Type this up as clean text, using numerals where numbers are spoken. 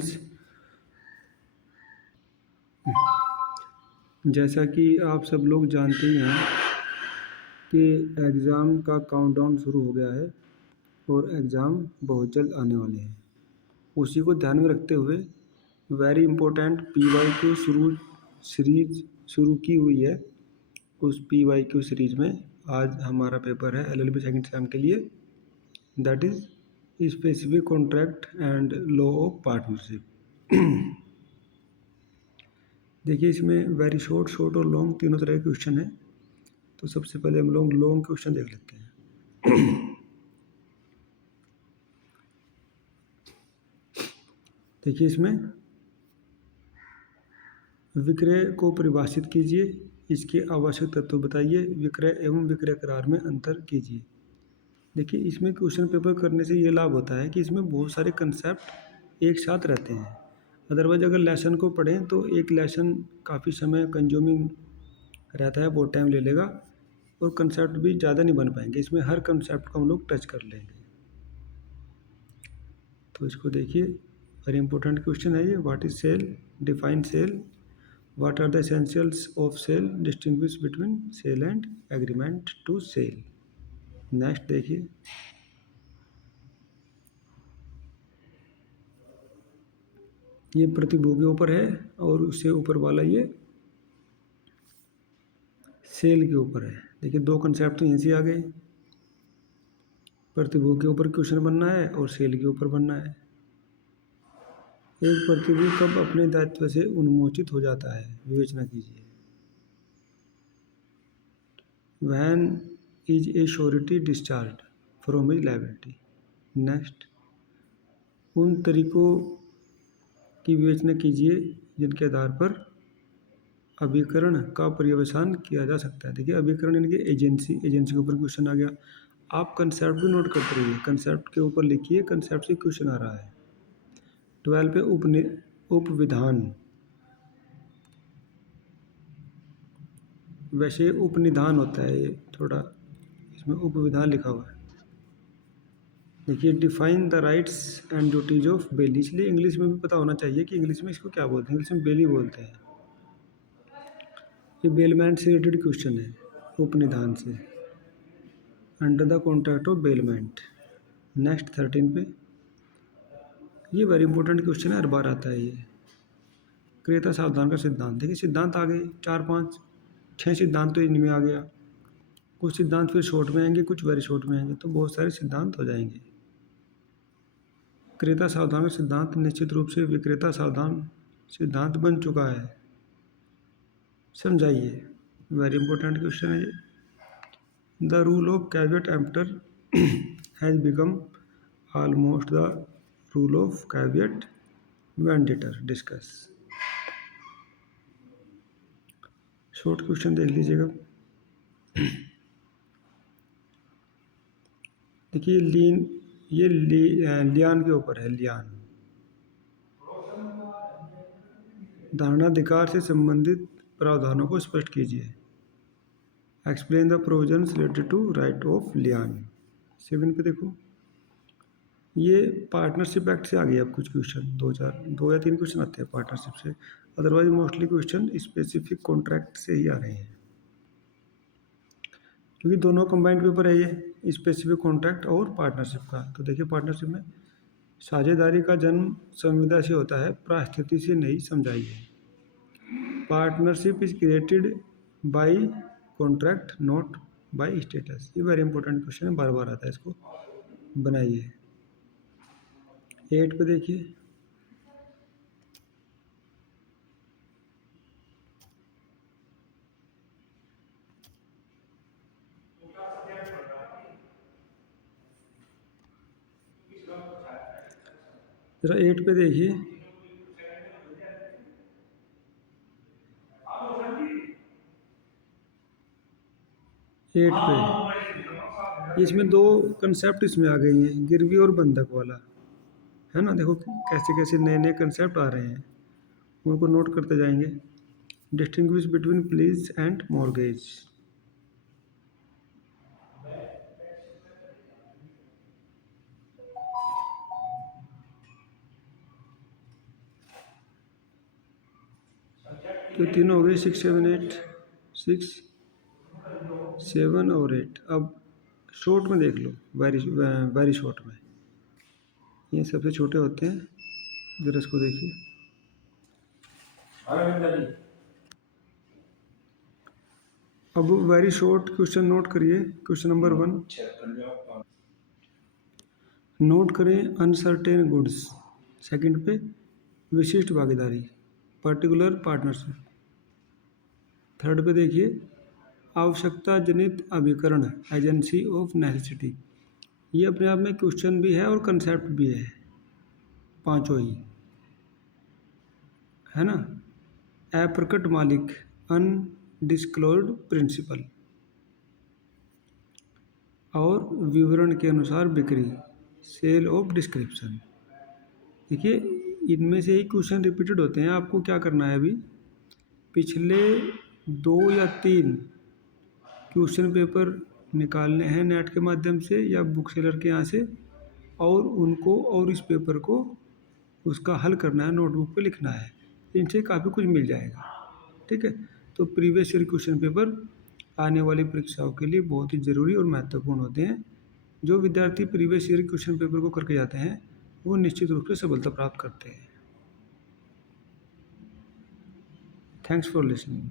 Friends, जैसा कि आप सब लोग जानते ही हैं कि एग्ज़ाम का काउंटडाउन शुरू हो गया है और एग्ज़ाम बहुत जल्द आने वाले हैं। उसी को ध्यान में रखते हुए वेरी इम्पोर्टेंट PYQ सीरीज शुरू की हुई है। उस PYQ सीरीज में आज हमारा पेपर है LLB सेकंड सेम के लिए, that is specific contract and law of partnership. देखिए, इसमें वेरी शॉर्ट और लॉन्ग तीनों तरह के क्वेश्चन हैं। तो सबसे पहले हम लोग लॉन्ग क्वेश्चन देख लेते हैं। देखिए, इसमें विक्रय को परिभाषित कीजिए, इसके आवश्यक तत्व बताइए, विक्रय एवं विक्रय करार में अंतर कीजिए। देखिए, इसमें क्वेश्चन पेपर करने से ये लाभ होता है कि इसमें बहुत सारे कंसेप्ट एक साथ रहते हैं। अदरवाइज अगर लेसन को पढ़ें तो एक लेसन काफ़ी समय कंज्यूमिंग रहता है, बहुत टाइम ले लेगा और कंसेप्ट भी ज़्यादा नहीं बन पाएंगे। इसमें हर कंसेप्ट को हम लोग टच कर लेंगे। तो इसको देखिए, वेरी इंपॉर्टेंट क्वेश्चन है ये। What is sale, define sale, what are the essentials of sale, distinguish between sale and agreement to sale. Next देखिए, ये प्रतिभोगी ऊपर है और उससे ऊपर वाला ये सेल के ऊपर है। देखिए, दो कंसेप्ट तो यहीं से आ गए। प्रतिभोगी के ऊपर क्वेश्चन बनना है और सेल के ऊपर बनना है। एक प्रतिभूति कब अपने दायित्व से उन्मोचित हो जाता है, विवेचना कीजिए। When is a surety discharged from his liability? Next, उन तरीकों की विवेचना कीजिए जिनके आधार पर अभिकरण का पर्यवसान किया जा सकता है। देखिए, अभिकरण यानी कि एजेंसी के ऊपर क्वेश्चन आ गया। आप कंसेप्ट भी नोट करते रहिए, कंसेप्ट के ऊपर लिखिए, कंसेप्ट से क्वेश्चन आ रहा है। 12 पे उपविधान, वैसे उपनिधान होता है, ये थोड़ा इसमें उपविधान लिखा हुआ है। देखिए, define the rights and duties of belly, इसलिए इंग्लिश में भी पता होना चाहिए कि इंग्लिश में इसको क्या बोलते हैं। इंग्लिश में बेली बोलते हैं। ये बेलमैन से रिलेटेड क्वेश्चन है, उपनिधान से, under the contract of bailment. Next 13 पे, ये वेरी इंपॉर्टेंट क्वेश्चन है, हर बार आता है ये। क्रेता सावधान का सिद्धांत। देखिए, सिद्धांत आ गए 4 5 6 सिद्धांत तो इनमें आ गया। कुछ सिद्धांत फिर शॉर्ट में आएंगे, कुछ वेरी शॉर्ट में आएंगे, तो बहुत सारे सिद्धांत हो जाएंगे। क्रेता सावधान का सिद्धांत निश्चित रूप से विक्रेता सावधान सिद्धांत बन चुका है, समझाइए। वेरी इंपॉर्टेंट क्वेश्चन है ये। The rule of caveat emptor has become almost the rule of caveat venditor, discuss. Short question देख लीजिएगा। देखिए, लियान के ऊपर है, लियान। धारणाधिकार से संबंधित प्रावधानों को स्पष्ट कीजिए। Explain the provisions related to right of lien. 7 पे देखो, ये पार्टनरशिप एक्ट से आ गया। अब कुछ क्वेश्चन 2 या 3 क्वेश्चन आते हैं पार्टनरशिप से, otherwise mostly question specific contract से ही आ रहे हैं, क्योंकि दोनों कंबाइंड पेपर है ये, स्पेसिफिक कॉन्ट्रैक्ट और पार्टनरशिप का। तो देखिए, पार्टनरशिप में साझेदारी का जन्म संविदा से होता है, परिस्थिति से नहीं, समझाइए। Partnership is created by contract not by status. ये वेरी इंपॉर्टेंट क्वेश्चन है, बार बार आता है, इसको बनाइए। 8 पे देखिए, जरा 8 पे देखिए, 8 पे इसमें 2 कंसेप्ट इसमें आ गई हैं, गिरवी और बंधक वाला, है ना। देखो कैसे कैसे नए नए कंसेप्ट आ रहे हैं, उनको नोट करते जाएंगे। Distinguish between please and mortgage. तो तीनों हो गए 6, 7, 8, 6, 7 और 8। अब शॉर्ट में देख लो, वेरी शॉर्ट में ये सबसे छोटे होते हैं। जरा इसको देखिए, अब वेरी शॉर्ट क्वेश्चन नोट करिए। क्वेश्चन नंबर 1 नोट करें, अनसर्टेन गुड्स। सेकंड पे विशिष्ट भागीदारी, पर्टिकुलर पार्टनरशिप। थर्ड पे देखिए, आवश्यकता जनित अभिकरण, एजेंसी ऑफ नेसेसिटी। ये अपने आप में क्वेश्चन भी है और कंसेप्ट भी है, पांचों ही है ना। अप्रकट मालिक, अनडिस्क्लोज्ड प्रिंसिपल, और विवरण के अनुसार बिक्री, सेल ऑफ डिस्क्रिप्शन। देखिए, इनमें से ही क्वेश्चन रिपीटेड होते हैं। आपको क्या करना है, अभी पिछले 2 या 3 क्वेश्चन पेपर निकालने हैं नेट के माध्यम से या बुक सेलर के यहाँ से, और उनको और इस पेपर को उसका हल करना है, नोटबुक पे लिखना है। इनसे काफ़ी कुछ मिल जाएगा, ठीक है। तो प्रीवियस ईयर क्वेश्चन पेपर आने वाली परीक्षाओं के लिए बहुत ही ज़रूरी और महत्वपूर्ण होते हैं। जो विद्यार्थी प्रीवियस ईयर क्वेश्चन पेपर को करके जाते हैं वो निश्चित रूप से सफलता प्राप्त करते हैं। Thanks for listening.